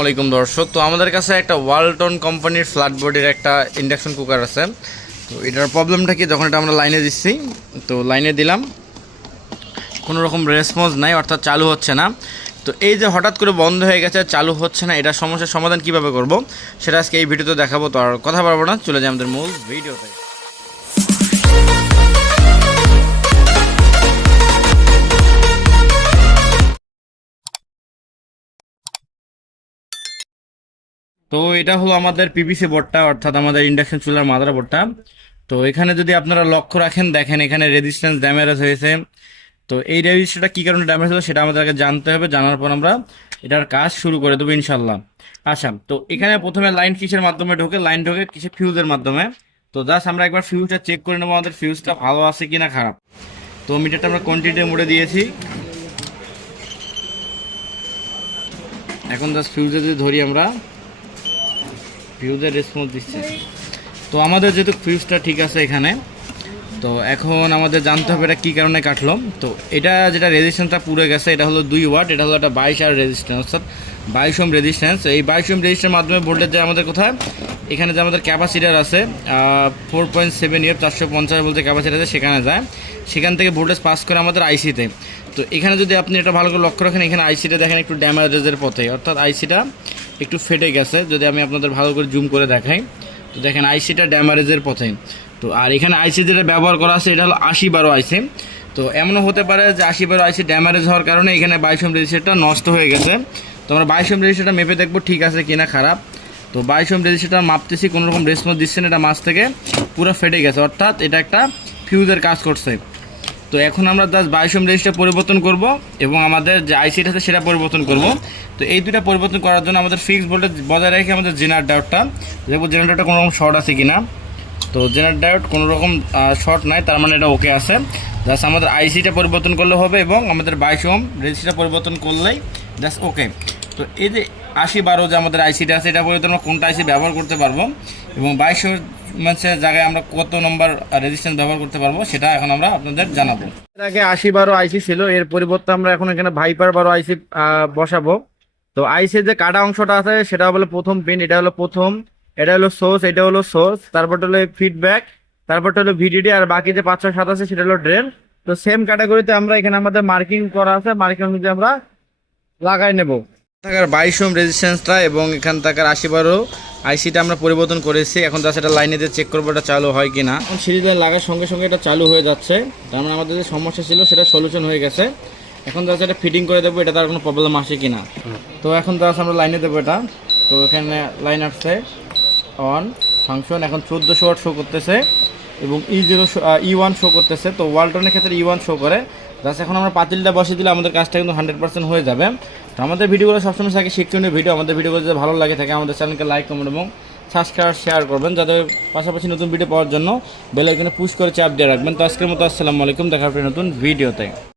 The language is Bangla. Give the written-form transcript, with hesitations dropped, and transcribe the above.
আসসালামু আলাইকুম দর্শক। তো আমাদের কাছে একটা ওয়ালটন কোম্পানির ফ্ল্যাট বডির একটা ইন্ডাকশন কুকার আছে। তো এটার প্রবলেমটা কি, যখন এটা আমরা লাইনে দিচ্ছি, তো লাইনে দিলাম, কোনো রকম রেসপন্স নাই, অর্থাৎ চালু হচ্ছে না। তো এই যে হঠাৎ করে বন্ধ হয়ে গেছে, চালু হচ্ছে না, এটা সমস্যার সমাধান কিভাবে করব সেটা আজকে এই ভিডিওতে দেখাবো। তো আর কথা বলবো না, চলে যাই আমাদের মূল ভিডিওতে। তো এটা হলো আমাদের পিভিসি বোর্ডটা, অর্থাৎ আমাদের ইন্ডাকশন চুলার মাদার বোর্ডটা। তো এখানে যদি আপনারা লক্ষ্য রাখেন, দেখেন এখানে রেজিস্ট্যান্স ড্যামেজ হয়েছে। তো এই রেজিস্টারটা কী কারণে ড্যামেজ হলো সেটা আমাদেরকে জানতে হবে, জানার পর আমরা এটার কাজ শুরু করে দেবো ইনশাল্লাহ। আচ্ছা, তো এখানে প্রথমে লাইন কিসের মাধ্যমে ঢোকে, লাইন ঢোকে কিসের ফিউজের মাধ্যমে। তো জাস্ট আমরা একবার ফিউজটা চেক করে নেবো, আমাদের ফিউজটা ভালো আছে কিনা খারাপ। তো মিটারটা আমরা কোয়ান্টিটি মোডে দিয়েছি। এখন জাস্ট ফিউজে যদি ধরি, আমরা ফিউজের রেসপন্স দিচ্ছে। তো আমাদের যেহেতু ফিউজটা ঠিক আছে এখানে, তো এখন আমাদের জানতে হবে এটা কী কারণে কাটলো। তো এটা যেটা রেজিস্ট্যান্সটা পুড়ে গেছে, এটা হলো 2 ওয়াট, এটা হলো একটা 22 আর রেজিস্ট্যান্স, অর্থাৎ 22 ওহম রেজিস্ট্যান্স। এই 22 ওহম রেজিস্ট্যান্সের মাধ্যমে ভোল্টেজ যায় আমাদের কোথায়, এখানে যে আমাদের ক্যাপাসিটার আছে 4.7 এর 450 বলতে ক্যাপাসিটার আছে, সেখানে যায়, সেখান থেকে ভোল্টেজ পাস করে আমাদের আইসিতে। তো এখানে যদি আপনি এটা ভালো করে লক্ষ্য রাখেন, এখানে আইসিটা দেখেন একটু ড্যামেজের পথে, অর্থাৎ আইসিটা একটু ফেটে গেছে। যদি আমি আপনাদের ভালো করে জুম করে দেখাই, তো দেখেন আইসিটা ড্যামেজের পথে। তো আর এখানে আইসি যেটা ব্যবহার করা আছে, এটা হলো 80/12 আইসি। তো এমনও হতে পারে যে 80/12 আইসি ড্যামেজ হওয়ার কারণে এখানে 22 ওহম রেজিস্টারটা নষ্ট হয়ে গেছে। তো আমরা 22 ওহম রেজিস্টারটা মেপে দেখবো ঠিক আছে কিনা খারাপ। তো 22 ওহম রেজিস্টারটা মাপতেছি, কোনো রকম রেসপন্স দিচ্ছে না, এটা মাছ থেকে পুরো ফেটে গেছে, অর্থাৎ এটা একটা ফিউজের কাজ করছে। তো এখন আমরা জাস্ট 22 ওহম রেজিস্টার পরিবর্তন করব এবং আমাদের যে আইসিটা আছে সেটা পরিবর্তন করব। তো এই দুটা পরিবর্তন করার জন্য আমাদের ফিক্স ভোল্টেজ বজায় রেখে আমাদের জেনারেটর ডায়োডটা দেখবো, জেনারেটরটা কোনো রকম শর্ট আছে কিনা। তো জেনারেটর ডায়োড কোনো রকম শর্ট নাই, তার মানে এটা ওকে আছে। জাস্ট আমাদের আইসিটা পরিবর্তন করলে হবে এবং আমাদের 22 ওহম রেজিস্টার পরিবর্তন করলেই জাস্ট ওকে। তো এই যে 80/12 যে আমাদের আইসিটা আছে, এটা পরিবর্তন আমরা কোনটা আইসি ব্যবহার করতে পারবো এবং 22 ওহমের জায়গায় আমরা কত নম্বর রেজিস্ট্যান্স ব্যবহার করতে পারবো সেটা এখন আমরা আপনাদের জানাবো। এর আগে 80/12 আইসি ছিল, এর পরিবর্তে আমরা এখন এখানে ভাইপার/12 আইসি বসাবো। তো আইসির যে কাটা অংশটা আছে সেটা হলো প্রথম পিন, এটা হলো প্রথম, এটা হলো সোর্স, এটা হলো সোর্স, তারপরটা হলো ফিডব্যাক, তারপরটা হলো ভিডিডি, আর বাকি যে 5 6 7 আছে সেটা হলো ড্রেন। তো সেম ক্যাটাগরিতে আমরা এখানে আমাদের মার্কিং করা আছে, মার্কিং অনুযায়ী আমরা লাগাই নেব। থাকার 22 ওহম রেজিস্ট্যান্সটা এবং এখান থাকার 80/12 আইসিটা আমরা পরিবর্তন করেছি। এখন জাস্ট এটা লাইনে দিয়ে চেক করবো এটা চালু হয় কিনা। এখন সিরিজ লাইন লাগার সঙ্গে সঙ্গে এটা চালু হয়ে যাচ্ছে, তার মানে আমাদের যে সমস্যা ছিল সেটা সলিউশন হয়ে গেছে। এখন জাস্ট এটা ফিটিং করে দেবো, এটা তার কোনো প্রবলেম আসে কিনা। তো এখন জাস্ট আমরা লাইনে দেবো এটা। তো এখানে লাইন আসছে অন ফাংশন, এখন 1400 ওয়াট শো করতেছে এবং E1 শো করতেছে। তো ওয়ালটনের ক্ষেত্রে E1 শো করে। জাস্ট এখন আমরা পাতিলটা বসিয়ে দিলে আমাদের কাজটা কিন্তু 100% হয়ে যাবে। তো আমাদের ভিডিওগুলো সবসময় থাকে শিক্ষণীয় ভিডিও, আমাদের ভিডিওগুলো যদি ভালো লাগে থাকে আমাদের চ্যানেলকে লাইক, কমেন্ট এবং সাবস্ক্রাইব শেয়ার করবেন, যাতে পাশাপাশি নতুন ভিডিও পাওয়ার জন্য বেল আইকনে পুশ করে চাপ দিয়ে রাখবেন। তো আজকের মতো আসসালামু আলাইকুম, দেখা হবে নতুন ভিডিওতে।